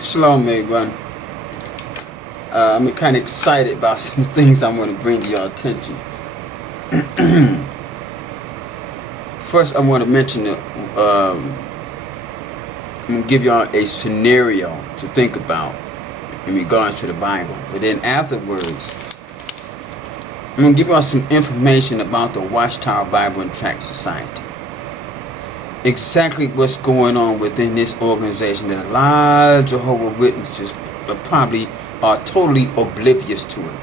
Shalom, everyone. I'm kind of excited about some things I want to bring to your attention. First, I want to mention that I'm going to give y'all a scenario to think about in regards to the Bible. But then afterwards, I'm going to give y'all some information about the Watchtower Bible and Tract Society. Exactly what's going on within this organization that a lot of Jehovah's Witnesses probably are totally oblivious to it.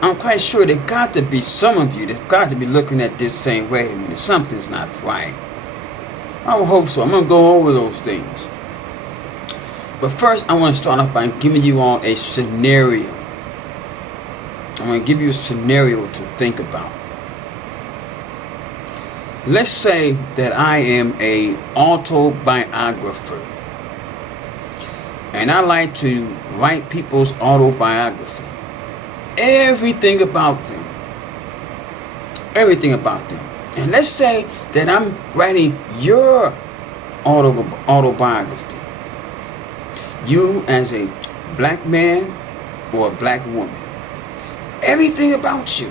I'm quite sure there got to be some of you that got to be looking at this saying, wait a minute, something's not right. I would hope so. I'm going to go over those things. But first, I want to start off by giving you all a scenario. I'm going to give you a scenario to think about. Let's say that I am an autobiographer, and I like to write people's autobiography. Everything about them. Everything about them. And let's say that I'm writing your autobiography. You as a black man or a black woman. Everything about you.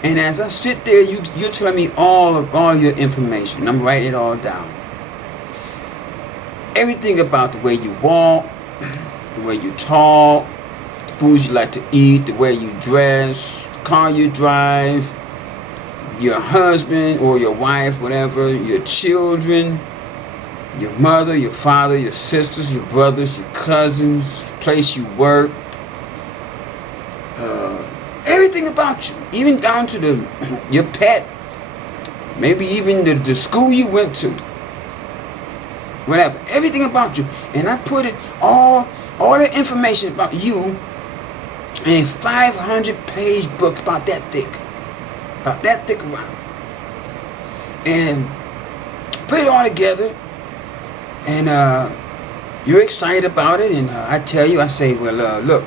And as I sit there, you're telling me all your information. I'm writing it all down. Everything about the way you walk, the way you talk, the foods you like to eat, the way you dress, the car you drive, your husband or your wife, whatever, your children, your mother, your father, your sisters, your brothers, your cousins, the place you work. Everything about you, even down to your pet, maybe even the school you went to, whatever, everything about you. And I put it all the information about you in a 500-page book about that thick around, and put it all together. And you're excited about it, and I tell you, I say, well, look.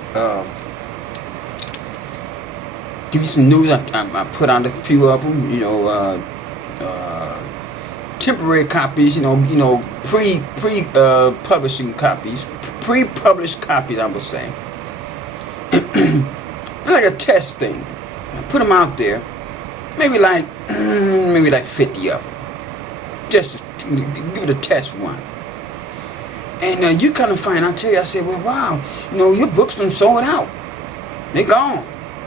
Give you some news. I put out a few of them. Temporary copies. Publishing copies, pre-published copies. I would say, like a test thing. I put them out there. Maybe like 50 of them. Just to give it a test one. And you kind of find. I tell you, I say, well, wow. Your books done sold out. They gone.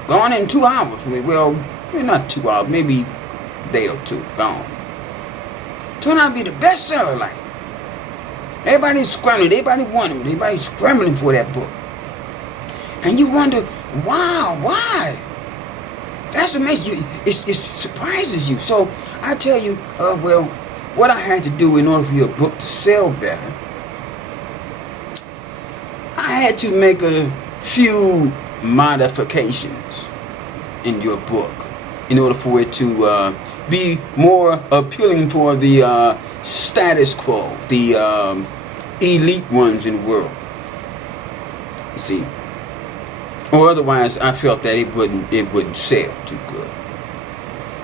Gone in 2 hours. Well, not 2 hours, maybe a day or two. Gone. Turned out to be the bestseller, like. Everybody's scrambling. Everybody wanted it. Everybody's scrambling for that book. And you wonder, wow, why? That's amazing. It surprises you. So I tell you, well, what I had to do in order for your book to sell better, I had to make a few modifications in your book in order for it to be more appealing for the status quo, the elite ones in the world. You see, or otherwise, I felt that it wouldn't sell too good.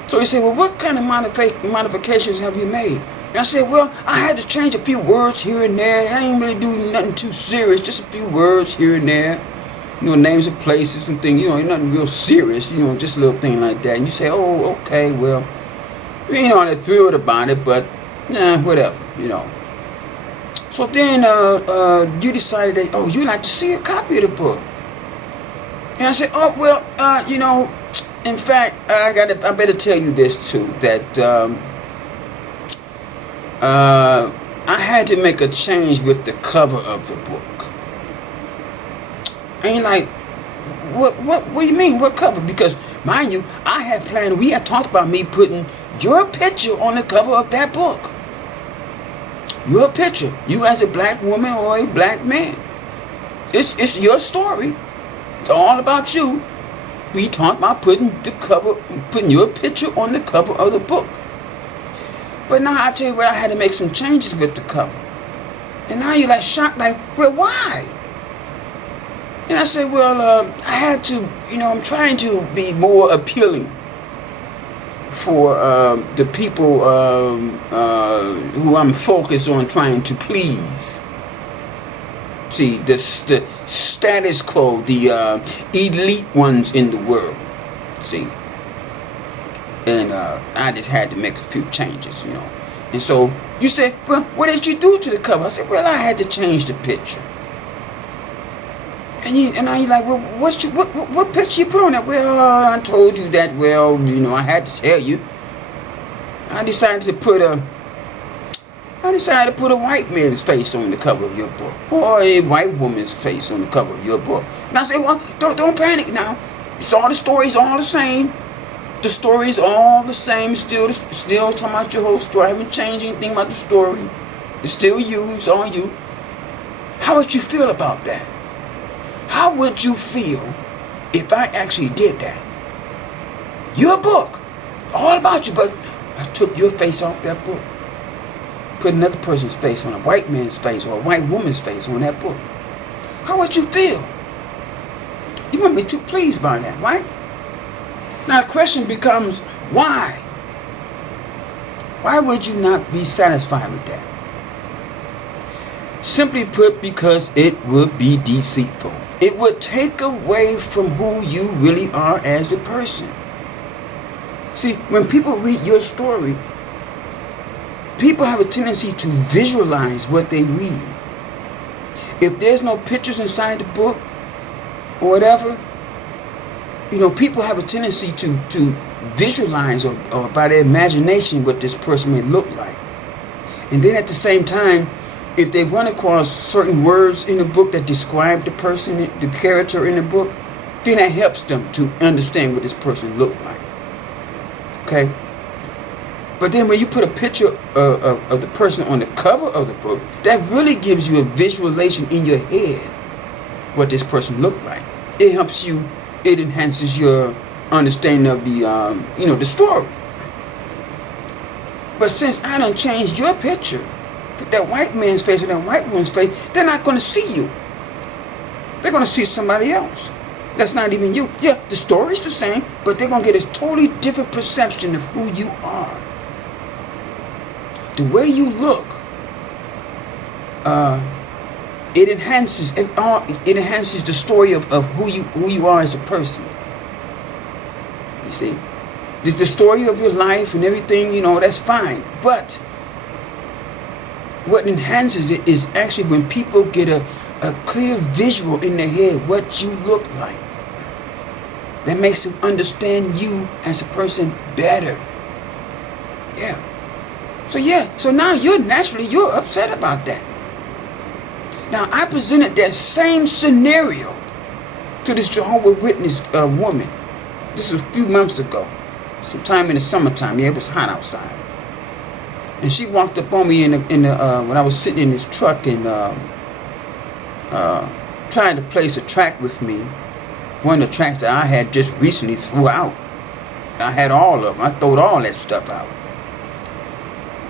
So he said, well, what kind of modifications have you made? And I said, well, I had to change a few words here and there. I didn't really do nothing too serious, just a few words here and there. Names of places and things, nothing real serious, just a little thing like that. And you say, oh, okay, well, they're thrilled about it, but, whatever, So then, you decided that, oh, you'd like to see a copy of the book. And I said, oh, well, in fact, I better tell you this too, that, I had to make a change with the cover of the book. And you're like, what do you mean? What cover? Because, mind you, I had planned, we had talked about me putting your picture on the cover of that book. Your picture. You as a black woman or a black man. It's your story. It's all about you. We talked about putting your picture on the cover of the book. But now I tell you what, I had to make some changes with the cover. And now you're like shocked, like, well, why? And I said, well, I had to, I'm trying to be more appealing for the people who I'm focused on trying to please. See, the status quo, the elite ones in the world. See, and I just had to make a few changes, you know. And so you said, well, what did you do to the cover? I said, well, I had to change the picture. And now you're like, well, what picture you put on that? Well, I told you that. Well, you know, I had to tell you. I decided to put a white man's face on the cover of your book, or a white woman's face on the cover of your book. And I say, well, don't panic now. The story's all the same. The story's all the same. Still talking about your whole story. I haven't changed anything about the story. It's still you. It's all you. How would you feel about that? How would you feel if I actually did that? Your book, all about you, but I took your face off that book. Put another person's face on a white man's face or a white woman's face on that book. How would you feel? You wouldn't be too pleased by that, right? Now the question becomes, why? Why would you not be satisfied with that? Simply put, because it would be deceitful. It would take away from who you really are as a person. See, when people read your story, people have a tendency to visualize what they read. If there's no pictures inside the book or whatever, you know, people have a tendency to visualize or by their imagination what this person may look like. And then at the same time, if they run across certain words in the book that describe the person, the character in the book, then that helps them to understand what this person looked like. Okay? But then when you put a picture of the person on the cover of the book, that really gives you a visualization in your head what this person looked like. It helps you, it enhances your understanding of the, the story. But since I done changed your picture, that white man's face or that white woman's face, they're not going to see you. They're going to see somebody else. That's not even you. Yeah, the story's the same, but they're going to get a totally different perception of who you are. The way you look, it enhances the story of who you are as a person. You see, the story of your life and everything, you know, that's fine. But what enhances it is actually when people get a clear visual in their head what you look like. That makes them understand you as a person better. Yeah. So now you're upset about that. Now I presented that same scenario to this Jehovah Witness woman. This was a few months ago, sometime in the summertime. Yeah, it was hot outside. And she walked up on me when I was sitting in this truck and trying to place a track with me. One of the tracks that I had just recently threw out. I had all of them. I throwed all that stuff out.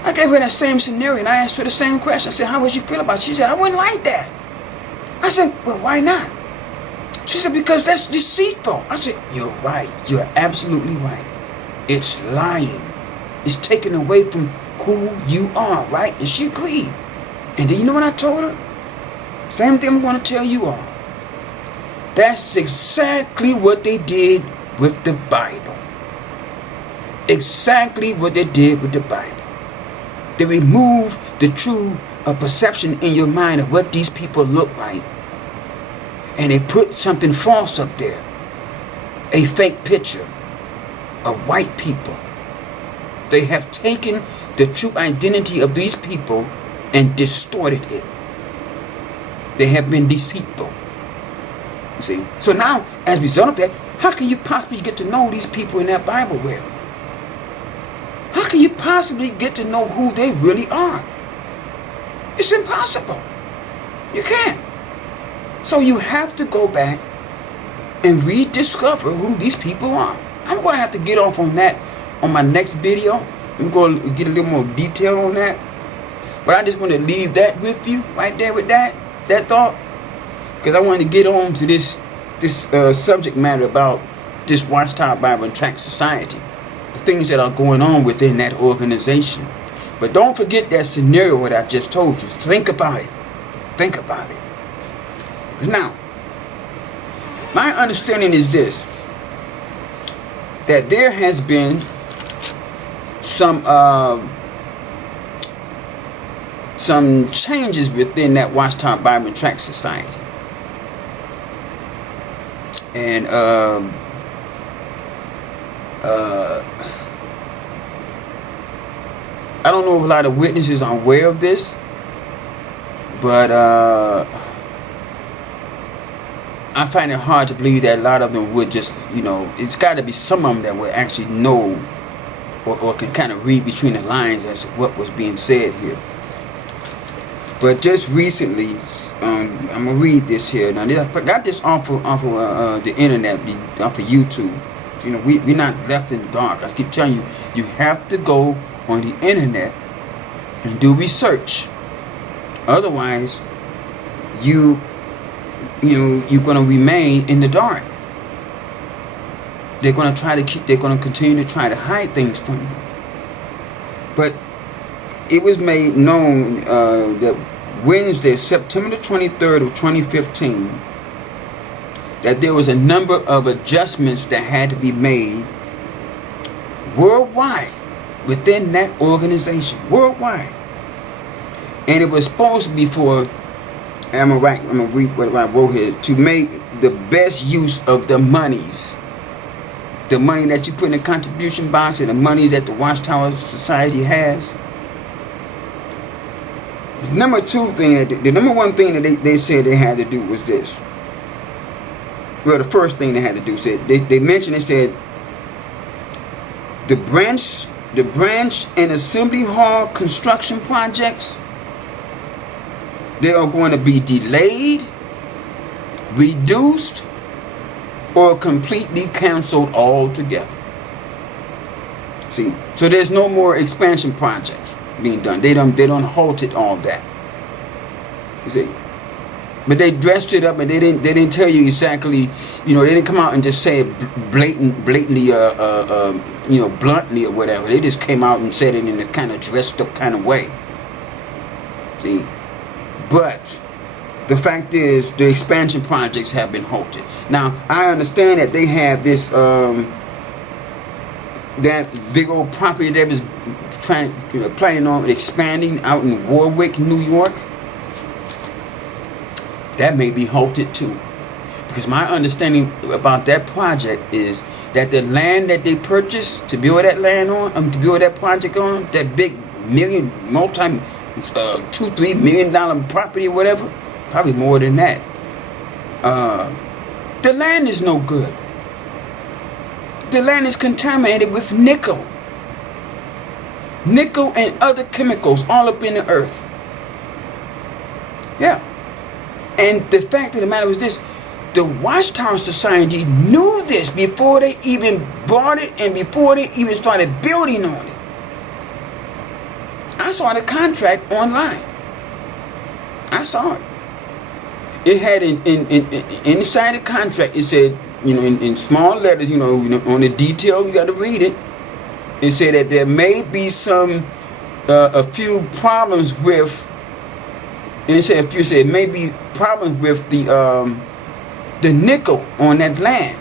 I gave her that same scenario and I asked her the same question. I said, how would you feel about it? She said, I wouldn't like that. I said, well, why not? She said, because that's deceitful. I said, you're right. You're absolutely right. It's lying. It's taken away from who you are, right? And she agreed. And then you know what I told her? Same thing I'm going to tell you all. That's exactly what they did with the Bible. Exactly what they did with the Bible. They removed the true perception in your mind of what these people look like. And they put something false up there. A fake picture of white people. They have taken the true identity of these people and distorted it. They have been deceitful. See? So now, as a result of that, how can you possibly get to know these people in that Bible well? How can you possibly get to know who they really are? It's impossible. You can't. So you have to go back and rediscover who these people are. I'm going to have to get off on that on my next video. I'm going to get a little more detail on that. But I just want to leave that with you right there with that thought. Because I wanted to get on to this subject matter about this Watchtower Bible and Tract Society. The things that are going on within that organization. But don't forget that scenario that I just told you. Think about it. Think about it. Now, my understanding is this, that there has been some changes within that Watchtower Bible and Tract Society. And I don't know if a lot of witnesses are aware of this, but I find it hard to believe that a lot of them would just, it's got to be some of them that would actually know or can kind of read between the lines as to what was being said here. But just recently, I'm going to read this here. Now, I got this off of the internet, off of YouTube. We're not left in the dark. I keep telling you, you have to go on the internet and do research. Otherwise, you're going to remain in the dark. They're going to continue to try to hide things from you. But it was made known that Wednesday, September the 23rd of 2015, that there was a number of adjustments that had to be made worldwide within that organization, worldwide. And it was supposed to be for, I'm going to read what I wrote here, to make the best use of the monies. The money that you put in the contribution box and the monies that the Watchtower Society has. The number one thing that they said they had to do was this. Well, the first thing they had to do, said they mentioned, they said the branch and assembly hall construction projects, they are going to be delayed, reduced, or completely canceled altogether. See, so there's no more expansion projects being done. They don't halted all that. You see, but they dressed it up, and they didn't tell you exactly. They didn't come out and just say it blatantly, bluntly or whatever. They just came out and said it in a kind of dressed up kind of way. See, but the fact is, the expansion projects have been halted. Now, I understand that they have this, that big old property that was planning on expanding out in Warwick, New York. That may be halted too. Because my understanding about that project is that the land that they purchased to build that land on, to build that project on, that big $2-3 million property or whatever, probably more than that. The land is no good. The land is contaminated with nickel and other chemicals all up in the earth. Yeah. And the fact of the matter was this, the Watchtower Society knew this before they even bought it and before they even started building on it. I saw the contract online. I saw it. It had inside the contract, it said, in small letters, on the detail, you got to read it. It said that there may be a few problems with, and it said maybe problems with the nickel on that land,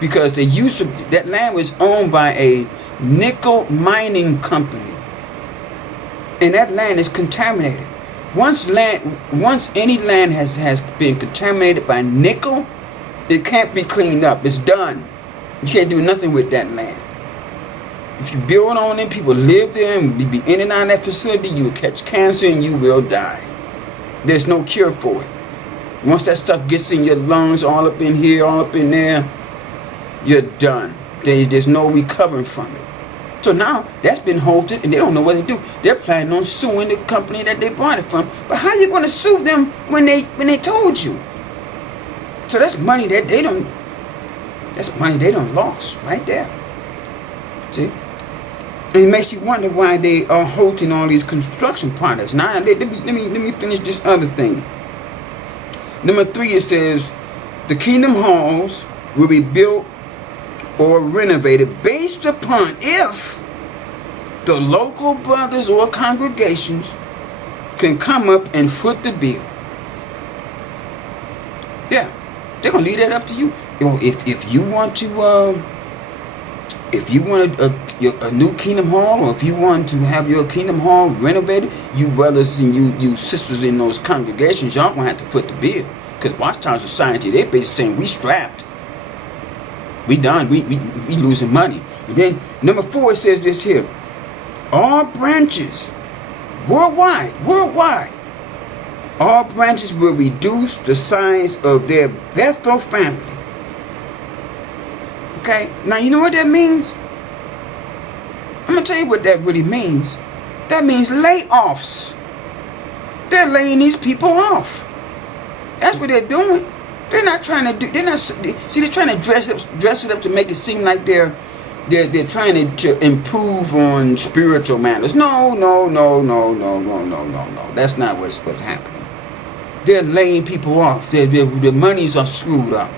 because the use of that land was owned by a nickel mining company, and that land is contaminated. Once any land has been contaminated by nickel, it can't be cleaned up. It's done. You can't do nothing with that land. If you build on it, people live there and be in and out of that facility, you will catch cancer and you will die. There's no cure for it. Once that stuff gets in your lungs, all up in here, all up in there, you're done. There's no recovering from it. So now that's been halted and they don't know what to do. They're planning on suing the company that they bought it from. But how are you going to sue them when they told you? So that's money that they don't. That's money they don't lost right there. See, and it makes you wonder why they are halting all these construction projects. Now let me finish this other thing. Number 3, it says the Kingdom Halls will be built or renovated based upon if the local brothers or congregations can come up and foot the bill. Yeah, they're gonna leave that up to you. If you want to, if you want a new Kingdom Hall, or if you want to have your Kingdom Hall renovated, you brothers and you sisters in those congregations, y'all gonna have to foot the bill. Because Watchtower Society, they basically saying we strapped. We done. We losing money. And then number 4, it says this here: all branches worldwide, all branches will reduce the size of their Bethel family. Okay, now you know what that means? I'm gonna tell you what that really means. That means layoffs. They're laying these people off. That's what they're doing. They're not trying to do. They're not. See, they're trying to dress it up to make it seem like they're trying to improve on spiritual matters. No. That's not what's happening. They're laying people off. The monies are screwed up.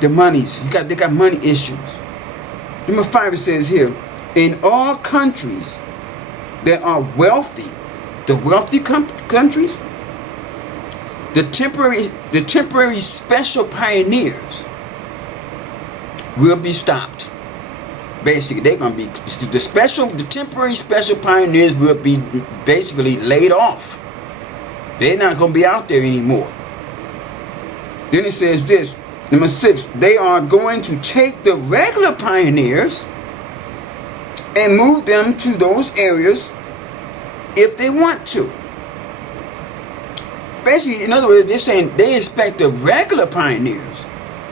The monies. They got money issues. Number 5, it says here: in all countries that are wealthy, the wealthy countries, the temporary special pioneers will be stopped. Basically, they're gonna be the temporary special pioneers will be basically laid off. They're not gonna be out there anymore. Then it says this, number 6: they are going to take the regular pioneers and move them to those areas if they want to. Basically, in other words, they're saying they expect the regular pioneers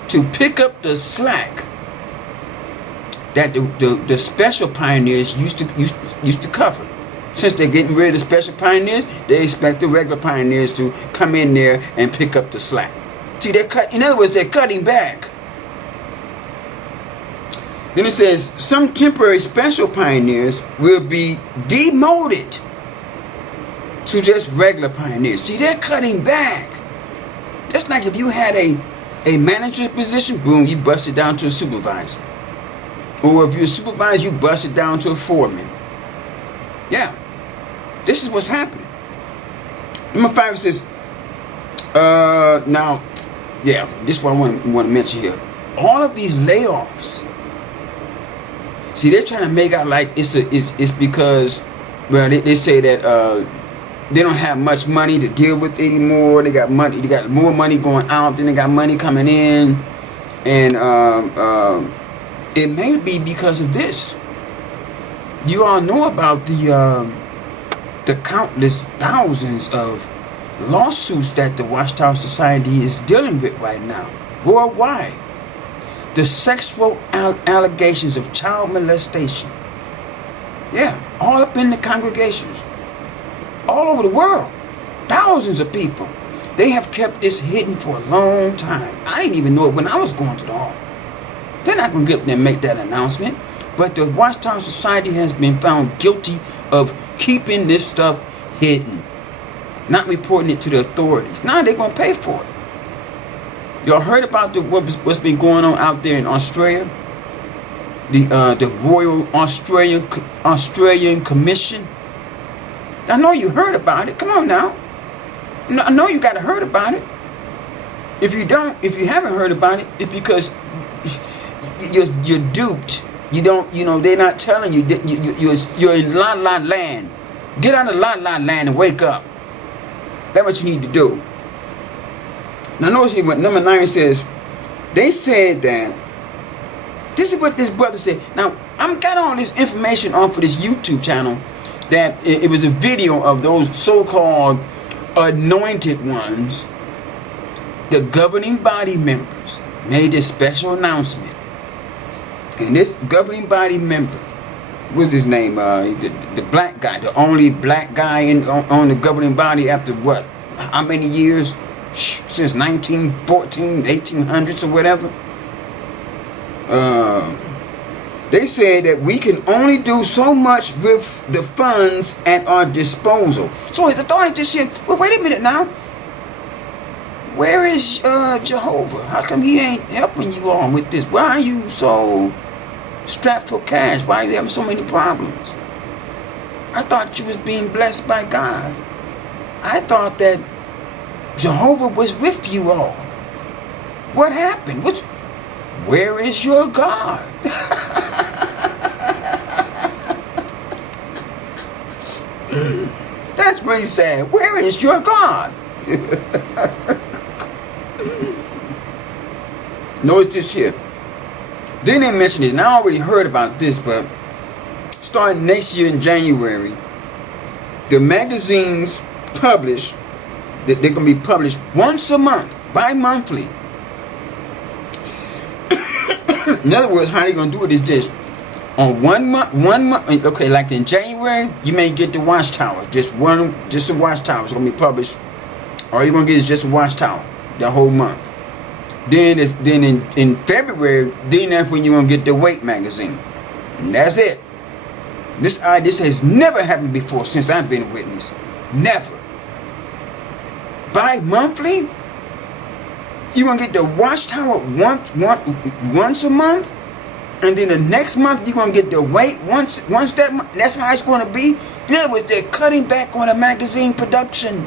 to pick up the slack that the special pioneers used to cover. Since they're getting rid of the special pioneers, they expect the regular pioneers to come in there and pick up the slack. See, in other words, they're cutting back. Then it says some temporary special pioneers will be demoted to just regular pioneers. See, they're cutting back. Just like if you had a manager position, boom, you bust it down to a supervisor. Or if you're a supervisor, you bust it down to a foreman. Yeah. This is what's happening. Number 5 says, now, yeah, this is what I want to mention here. All of these layoffs, see, they're trying to make out like it's because, well, they say that they don't have much money to deal with anymore. They got money. They got more money going out than they got money coming in, and it may be because of this. You all know about the countless thousands of lawsuits that the Watchtower Society is dealing with right now, worldwide. The sexual allegations of child molestation. Yeah, all up in the congregations. All over the world. Thousands of people. They have kept this hidden for a long time. I didn't even know it when I was going to the hall. They're not going to get up there and make that announcement. But the Watchtower Society has been found guilty of keeping this stuff hidden. Not reporting it to the authorities. Now they're going to pay for it. Y'all heard about what's been going on out there in Australia? The Royal Australian Commission. I know you heard about it. Come on now. I know you got to heard about it. If you haven't heard about it, it's because you're duped. They're not telling you. You're in la la land. Get out of la la land and wake up. That's what you need to do. Now notice here what number 9 says. They said that, this is what this brother said. Now, I've got all this information off of this YouTube channel, that it was a video of those so-called anointed ones. The governing body members made this special announcement. And this governing body member, what's his name? The black guy, the only black guy on the governing body after what? How many years? Since 1914, 1800s or whatever. They said that we can only do so much with the funds at our disposal. So the authorities just said, well, wait a minute now. Where is Jehovah? How come he ain't helping you all with this? Why are you so strapped for cash? Why are you having so many problems? I thought you was being blessed by God. I thought that Jehovah was with you all. What happened? Where is your God? That's really sad. Where is your God? Notice this here. They didn't mention this, and I already heard about this, but starting next year in January, the magazines publish, they're going to be published once a month, bi-monthly. In other words, how they're going to do it is this. On one month, okay, like in January, you may get the Watchtower, just the Watchtower is going to be published. All you're going to get is just a Watchtower, the whole month. Then in February, then that's when you're going to get the Weight magazine. And that's it. This has never happened before since I've been a witness. Never. Bi-monthly? You're going to get the Watchtower once a month? And then the next month, you're going to get the Weight once that month. That's how it's going to be. In other words, they're cutting back on the magazine production.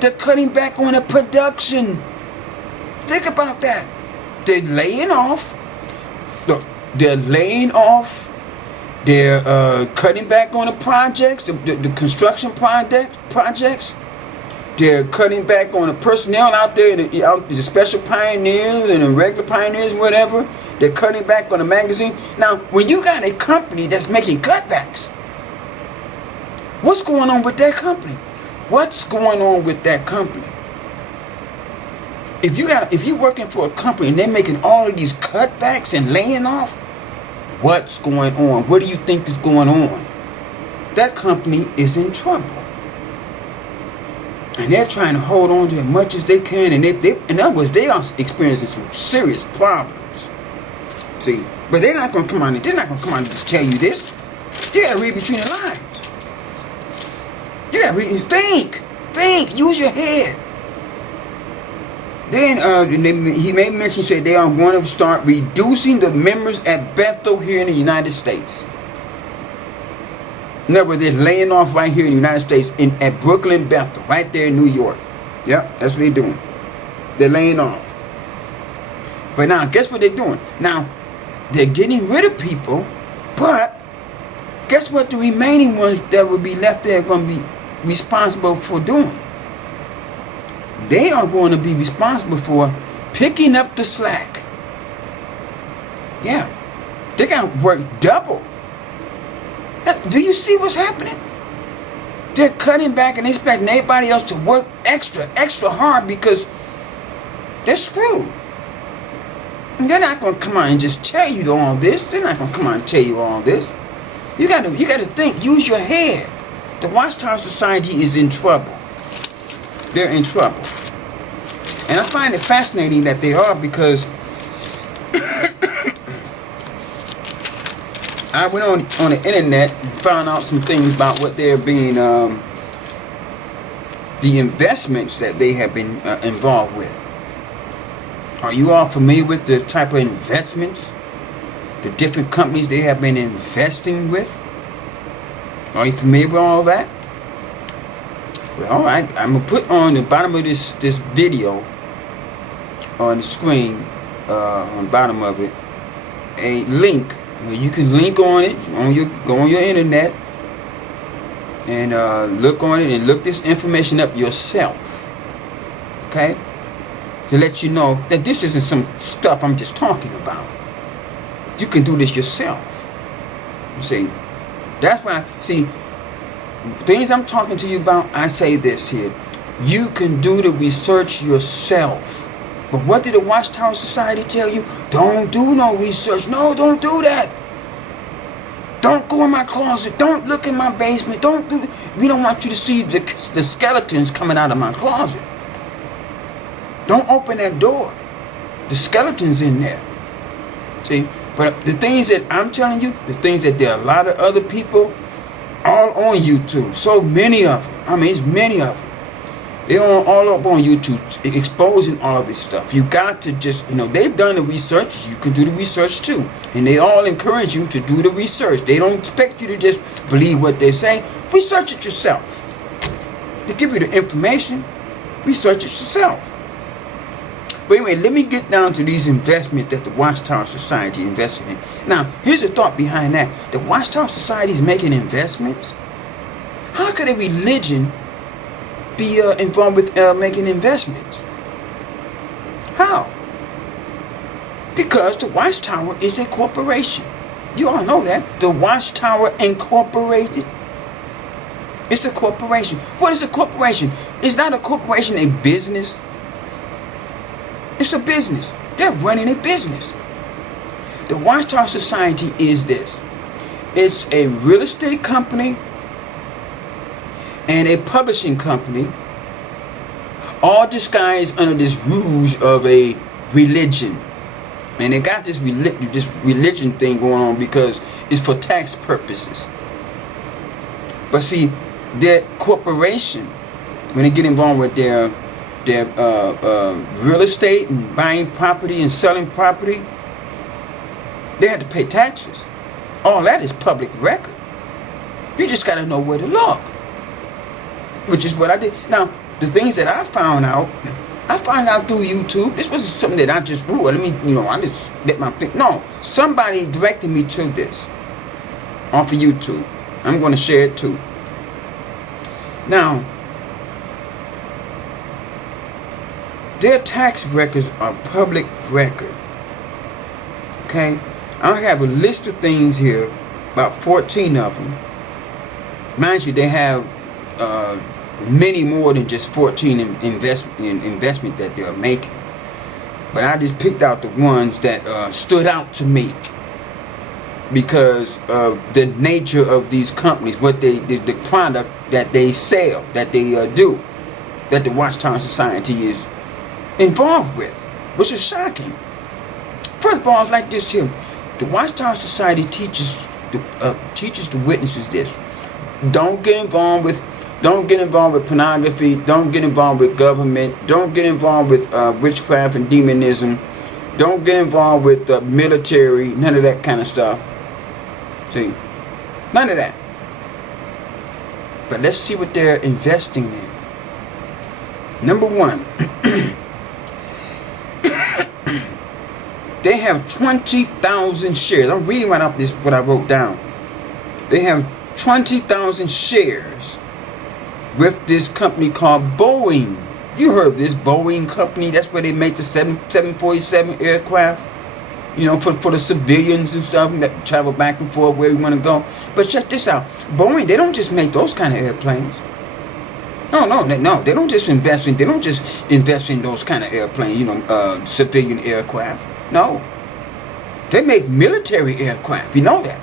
They're cutting back on the production. Think about that. They're laying off. Look, they're laying off. They're cutting back on the projects, the construction projects. They're cutting back on the personnel out there, the special pioneers and the regular pioneers and whatever. They're cutting back on the magazine. Now, when you got a company that's making cutbacks, what's going on with that company? What's going on with that company? If you're working for a company and they're making all of these cutbacks and laying off, what's going on? What do you think is going on? That company is in trouble. And they're trying to hold on to as much as they can, and in other words, they are experiencing some serious problems. See, but they're not going to come on. They're not going to come on and just tell you this. You got to read between the lines. You got to read and think. Use your head. Then he made mention, said they are going to start reducing the members at Bethel here in the United States. In other words, they're laying off right here in the United States at Brooklyn, Bethel, right there in New York. Yep, that's what they're doing. They're laying off. But now, guess what they're doing? Now, they're getting rid of people, but guess what the remaining ones that will be left there are going to be responsible for doing? They are going to be responsible for picking up the slack. Yeah, they got to work double. Do you see what's happening? They're cutting back and expecting everybody else to work extra hard because they're screwed. And they're not going to come out and just tell you all this. They're not going to come out and tell you all this. You got to think. Use your head. The Watchtower Society is in trouble. They're in trouble. And I find it fascinating that they are, because I went on the internet and found out some things about what they're being, the investments that they have been involved with. Are you all familiar with the type of investments, the different companies they have been investing with? Are you familiar with all that? Well, all right, I'm going to put on the bottom of this video on the screen, on the bottom of it, a link. You can link on it, go on your internet and look on it and look this information up yourself. Okay? To let you know that this isn't some stuff I'm just talking about. You can do this yourself. You see, that's why, see, things I'm talking to you about, I say this here. You can do the research yourself. But what did the Watchtower Society tell you? Don't do no research. No, don't do that. Don't go in my closet. Don't look in my basement. We don't want you to see the skeletons coming out of my closet. Don't open that door. The skeleton's in there. See? But the things that I'm telling you, the things that there are a lot of other people all on YouTube. So many of them. I mean, it's many of them. They're all up on YouTube exposing all of this stuff. You got to just, they've done the research. You can do the research too. And they all encourage you to do the research. They don't expect you to just believe what they say. Research it yourself. They give you the information. Research it yourself. wait, let me get down to these investments that the Watchtower Society invested in. Now, here's the thought behind that. The Watchtower Society is making investments? How could a religion be involved with making investments? How? Because the Watchtower is a corporation. You all know that. The Watchtower Incorporated. It's a corporation. What is a corporation? Is not a corporation a business? It's a business. They're running a business. The Watchtower Society is this. It's a real estate company and a publishing company, all disguised under this rouge of a religion. And they got this religion thing going on because it's for tax purposes. But see, their corporation, when they get involved with their real estate and buying property and selling property, they have to pay taxes. All that is public record. You just got to know where to look, which is what I did. Now, the things that I found out through YouTube. This wasn't something that I just, I just let my thing. No, somebody directed me to this off of YouTube. I'm going to share it too. Now, their tax records are public record. Okay? I have a list of things here, about 14 of them. Mind you, they have many more than just 14 investment that they're making. But I just picked out the ones that stood out to me because of the nature of these companies, what the product that they sell, that they do, that the Watchtower Society is involved with, which is shocking. First of all, it's like this here. The Watchtower Society teaches the witnesses this: don't get involved with pornography. Don't get involved with government. Don't get involved with witchcraft and demonism. Don't get involved with the military. None of that kind of stuff. See, none of that. But let's see what they're investing in. Number one, they have 20,000 shares. I'm reading right off this what I wrote down. They have 20,000 shares with this company called Boeing. You heard of this Boeing company? That's where they make the 747 aircraft. You know, for the civilians and stuff that travel back and forth where we want to go. But check this out. Boeing, they don't just make those kind of airplanes. No. They don't just invest in. They don't just invest in those kind of airplanes. Civilian aircraft. No. They make military aircraft. You know that.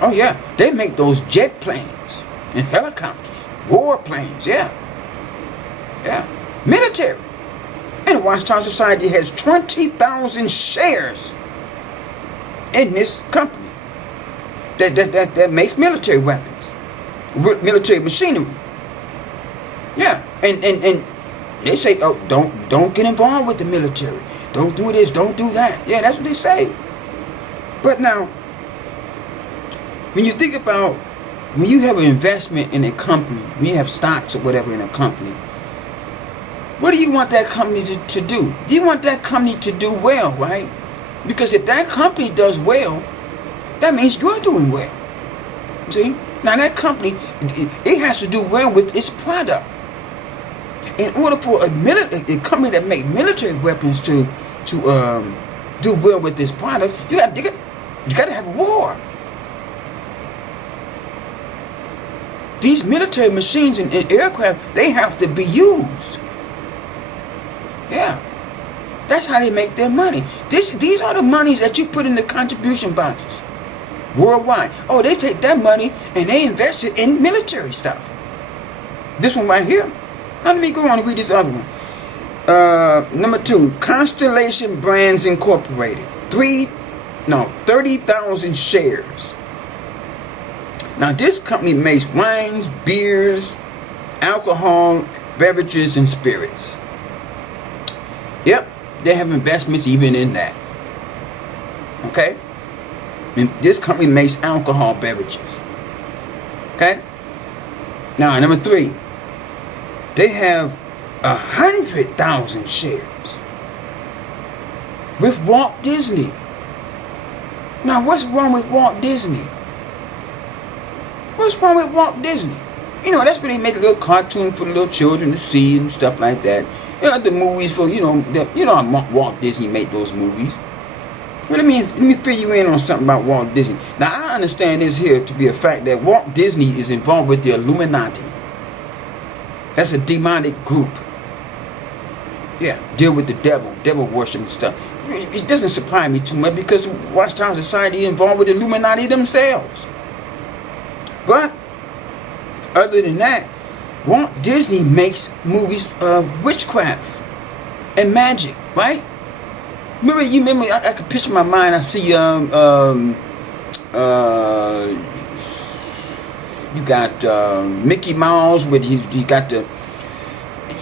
Oh yeah. They make those jet planes and helicopters, war planes. Yeah. Military. And Watchtower Society has 20,000 shares in this company that makes military weapons, military machinery. Yeah, and they say, oh, don't get involved with the military. Don't do this. Don't do that. Yeah, that's what they say. But now, when you think about when you have an investment in a company, when you have stocks or whatever in a company, what do you want that company to do? You want that company to do well, right? Because if that company does well, that means you're doing well. See? Now that company, it has to do well with its product. In order for a company that makes military weapons to do well with this product, you got to have a war. These military machines and aircraft, they have to be used. Yeah, that's how they make their money. These are the monies that you put in the contribution boxes worldwide. Oh, they take that money and they invest it in military stuff. This one right here. Now let me go on and read this other one. Number 2, Constellation Brands Incorporated. 30,000 shares. Now this company makes wines, beers, alcohol, beverages, and spirits. Yep, they have investments even in that. Okay? And this company makes alcohol beverages. Okay? Now, number 3, they have 100,000 shares with Walt Disney. Now, what's wrong with Walt Disney? What's wrong with Walt Disney? You know, that's where they make a little cartoon for the little children to see and stuff like that. You know, the movies for, Walt Disney made those movies. Well, let me fill you in on something about Walt Disney. Now, I understand this here to be a fact that Walt Disney is involved with the Illuminati. That's a demonic group. Yeah, deal with the devil worship and stuff. It doesn't surprise me too much because Watchtower Society is involved with the Illuminati themselves. But other than that, Walt Disney makes movies of witchcraft and magic, right? Remember, I can picture in my mind. I see you got Mickey Mouse with he got the,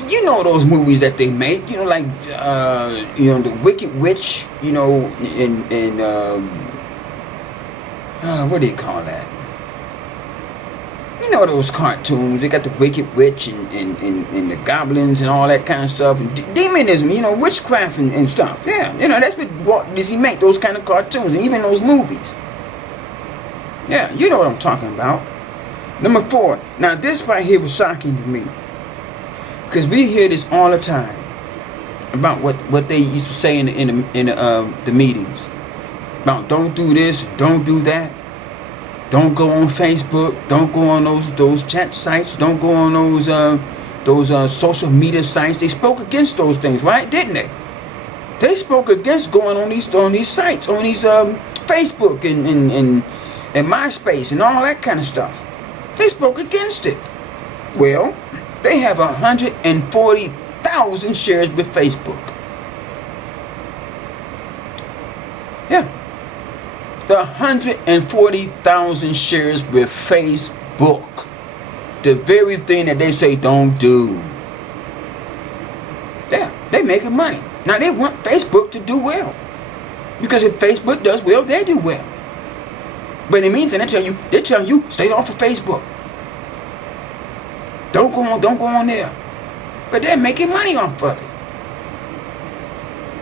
you know, those movies that they make, you know, like the Wicked Witch, you know, and what do you call that? You know, those cartoons. They got the Wicked Witch and the goblins and all that kind of stuff, and demonism, you know, witchcraft and stuff. Yeah, you know, that's what Walt Disney make, those kind of cartoons and even those movies. Yeah, you know what I'm talking about. Number 4. Now, this right here was shocking to me, because we hear this all the time about what they used to say in the meetings about don't do this, don't do that. Don't go on Facebook. Don't go on those chat sites. Don't go on those social media sites. They spoke against those things, right? Didn't they? They spoke against going on these sites, on these Facebook and MySpace and all that kind of stuff. They spoke against it. Well, they have 140,000 shares with Facebook. Yeah. The 140,000 shares with Facebook. The very thing that they say don't do. Yeah, they making money. Now they want Facebook to do well. Because if Facebook does well, they do well. But in the meantime, they're telling you, stay off of Facebook. Don't go on there. But they're making money off of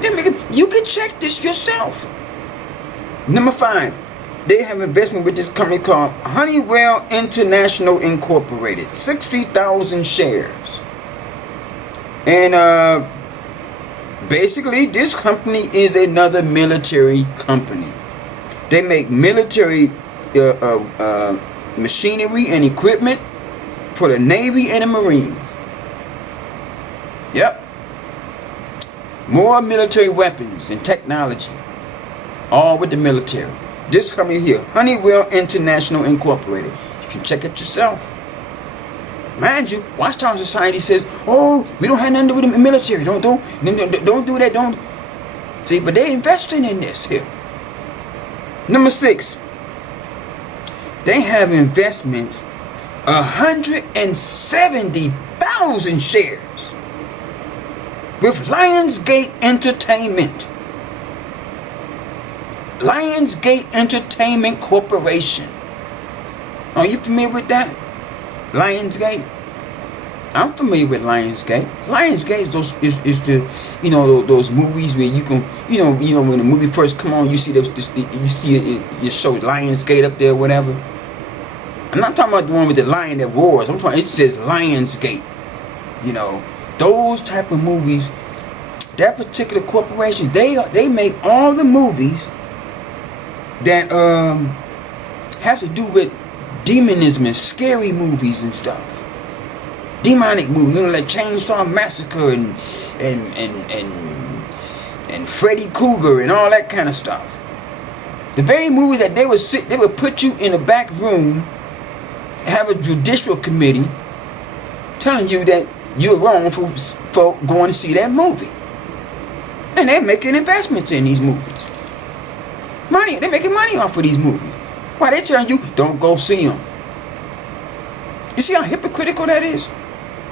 it. You can check this yourself. Number 5, they have investment with this company called Honeywell International Incorporated, 60,000 shares. And basically, this company is another military company. They make military machinery and equipment for the Navy and the Marines. Yep. More military weapons and technology. All with the military. This company here, Honeywell International Incorporated. You can check it yourself. Mind you, Watchtower Society says, "Oh, we don't have nothing to do with the military. Don't do that. Don't." See, but they're investing in this here. Number 6. They have investments 170,000 shares with Lionsgate Entertainment. Lionsgate Entertainment Corporation. Are you familiar with that? Lionsgate? I'm familiar with Lionsgate. Lionsgate is the, you know, those movies where you can, you know when the movie first come on, you see you see it shows Lionsgate up there, whatever. I'm not talking about the one with the lion that roars. I'm talking, it says Lionsgate. You know, those type of movies. That particular corporation, they make all the movies that has to do with demonism and scary movies and stuff. Demonic movies, you know, like Chainsaw Massacre and Freddy Krueger and all that kind of stuff. The very movies that they would put you in a back room, have a judicial committee telling you that you're wrong for going to see that movie. And they're making investments in these movies. They're making money off of these movies. Why they telling you don't go see them? You see how hypocritical that is?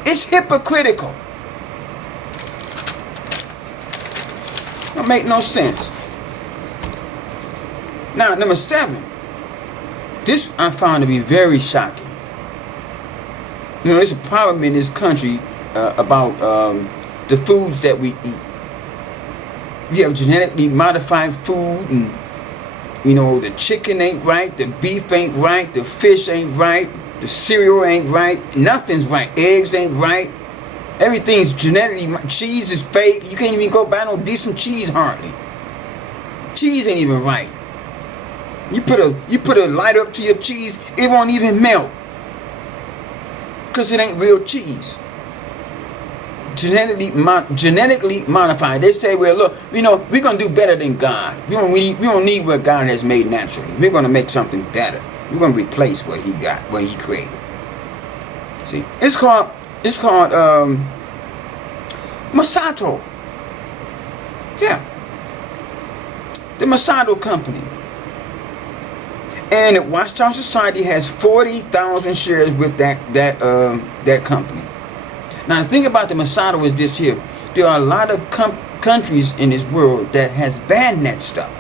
It's hypocritical. Don't make no sense. Now, number 7. This I found to be very shocking. You know, there's a problem in this country the foods that we eat. You have genetically modified food, and you know the chicken ain't right, the beef ain't right, the fish ain't right, the cereal ain't right, nothing's right, eggs ain't right. Everything's genetically. Cheese is fake. You can't even go buy no decent cheese hardly. Cheese ain't even right. You put a light up to your cheese, it won't even melt, because it ain't real cheese. Genetically modified. They say, well, look, you know, we're gonna do better than God. We don't need what God has made naturally. We're gonna make something better. We're gonna replace what He created. See, it's called Monsanto. Yeah, the Monsanto company. And the Watchtower Society has 40,000 shares with that company. Now the thing about the Monsanto is this here. There are a lot of countries in this world that has banned that stuff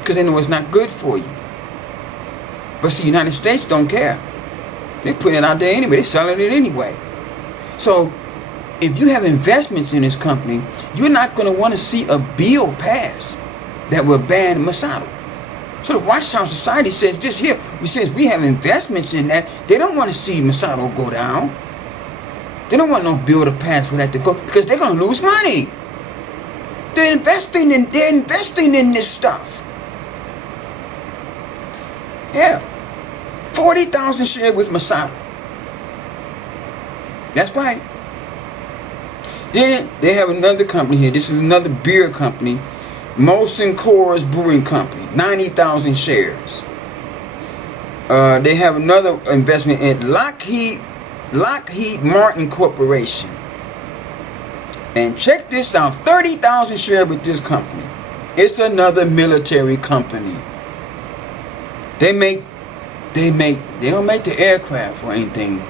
because they know it's not good for you. But see, the United States don't care. They put it out there anyway. They're selling it anyway. So if you have investments in this company, you're not going to want to see a bill pass that will ban Monsanto. So the Watchtower Society says this here. Since we have investments in that, they don't want to see Monsanto go down. They don't want no bill to pass for that to go, because they're going to lose money. They're investing in this stuff. Yeah. 40,000 shares with Monsanto. That's right. Then they have another company here. This is another beer company. Molson Coors Brewing Company, 90,000 shares. They have another investment in Lockheed Martin Corporation. And check this out, 30,000 shares with this company. It's another military company. They don't make the aircraft or anything.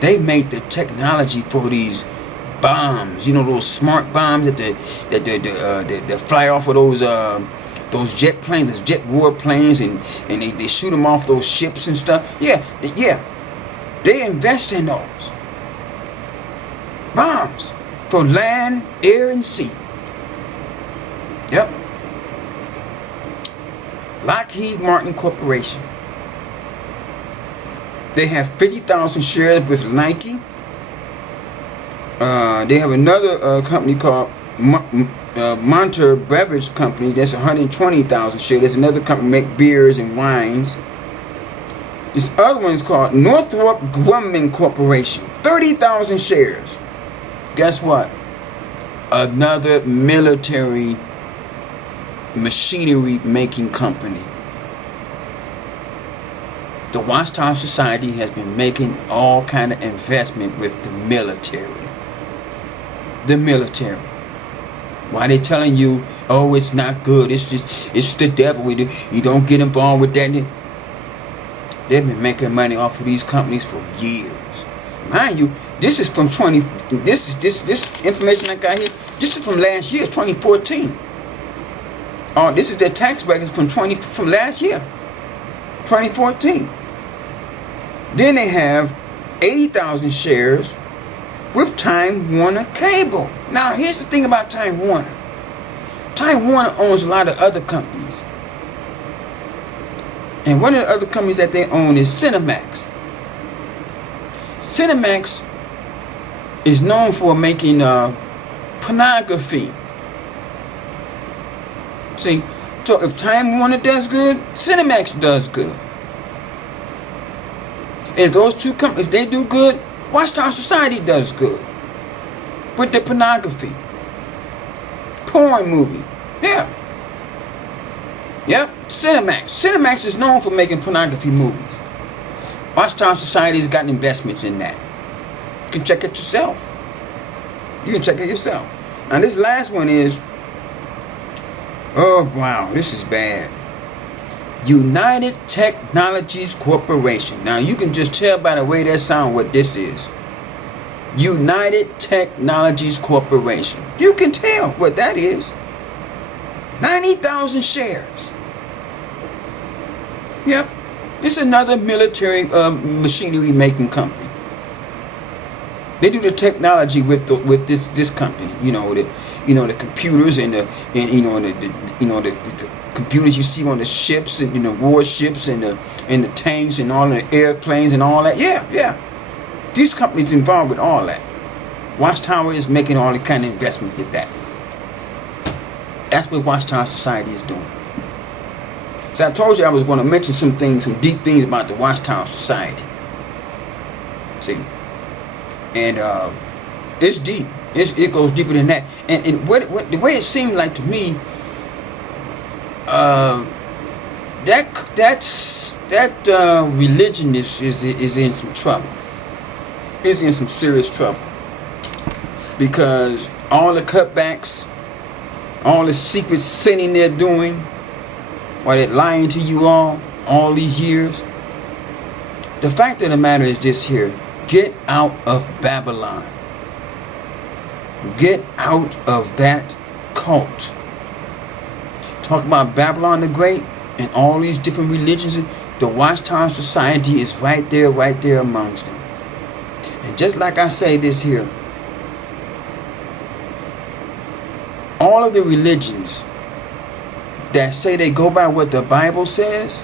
They make the technology for these bombs. You know, those smart bombs that fly off of those jet planes, those jet war planes, and they shoot them off those ships and stuff. Yeah. They invest in those bombs for land, air, and sea. Yep. Lockheed Martin Corporation. They have 50,000 shares with Nike. They have another company called Monter Beverage Company. That's 120,000 shares. There's another company make beers and wines. This other one is called Northrop Grumman Corporation. 30,000 shares. Guess what? Another military machinery making company. The Watchtower Society has been making all kind of investment with the military. The military. Why they telling you, oh, it's not good, it's the devil, you don't get involved with that. They've been making money off of these companies for years. Mind you, this is from this information I got here, this is from last year, 2014. Oh, this is their tax records from last year, 2014. Then they have 80,000 shares with Time Warner Cable. Now, here's the thing about Time Warner. Time Warner owns a lot of other companies. And one of the other companies that they own is Cinemax. Cinemax is known for making pornography. See, so if Time Warner does good, Cinemax does good. And if those two companies, if they do good, Watchtower Society does good. With the pornography. Porn movie. Yeah. Yep. Cinemax. Cinemax is known for making pornography movies. Watchtower Society has gotten investments in that. You can check it yourself. Now this last one is, oh wow, this is bad. United Technologies Corporation. Now you can just tell by the way that sounds what this is. United Technologies Corporation. You can tell what that is. 90,000 shares. Yep. It's another military machinery making company. They do the technology with this company. The computers and the computers you see on the ships and the warships and the tanks and all the airplanes and all that. Yeah. These companies involved with all that. Watchtower is making all the kind of investments with that. That's what Watchtower Society is doing. So I told you I was going to mention some deep things about the Watchtower Society. See, and it's deep. It goes deeper than that. And the way it seemed like to me, that religion is in some trouble. It's in some serious trouble because all the cutbacks, all the secret sinning they're doing, while they're lying to you all these years. The fact of the matter is this here: get out of Babylon. Get out of that cult. Talk about Babylon the Great and all these different religions. The Watchtower Society is right there amongst them. And just like I say this here, all of the religions that say they go by what the Bible says,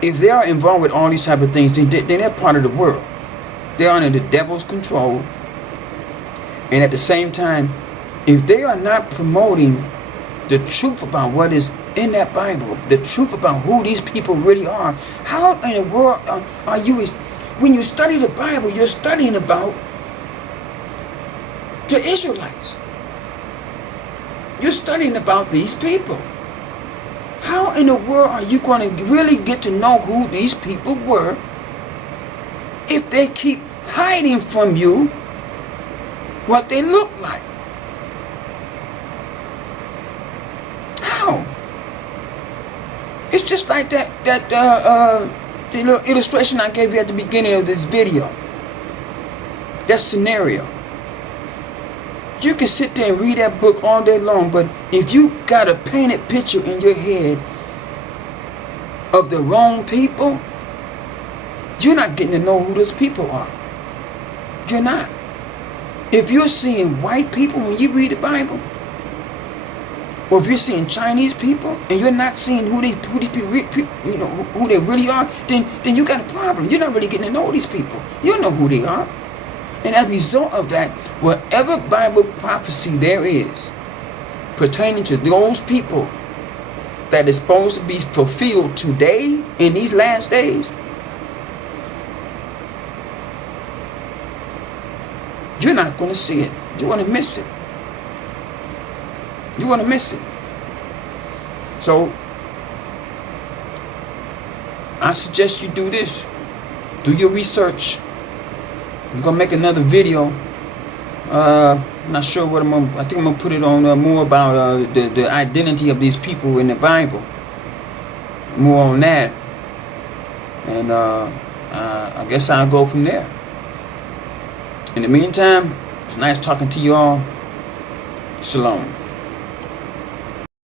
if they are involved with all these type of things, then they're part of the world. They're under the devil's control. And at the same time, if they are not promoting the truth about what is in that Bible, the truth about who these people really are, how in the world are you? When you study the Bible, you're studying about the Israelites. You're studying about these people. How in the world are you going to really get to know who these people were if they keep hiding from you what they look like? How? It's just like that the little illustration I gave you at the beginning of this video. That scenario. You can sit there and read that book all day long, but if you got a painted picture in your head of the wrong people, you're not getting to know who those people are. You're not. If you're seeing white people when you read the Bible, or if you're seeing Chinese people and you're not seeing who they really are, then you got a problem. You're not really getting to know these people. You don't know who they are. And as a result of that, whatever Bible prophecy there is pertaining to those people that is supposed to be fulfilled today in these last days, you're not going to see it. You're going to miss it. You're going to miss it. So, I suggest you do this. Do your research. I'm going to make another video. I'm not sure what I think I'm going to put it on more about the identity of these people in the Bible. More on that. And I guess I'll go from there. In the meantime, it's nice talking to you all. Shalom.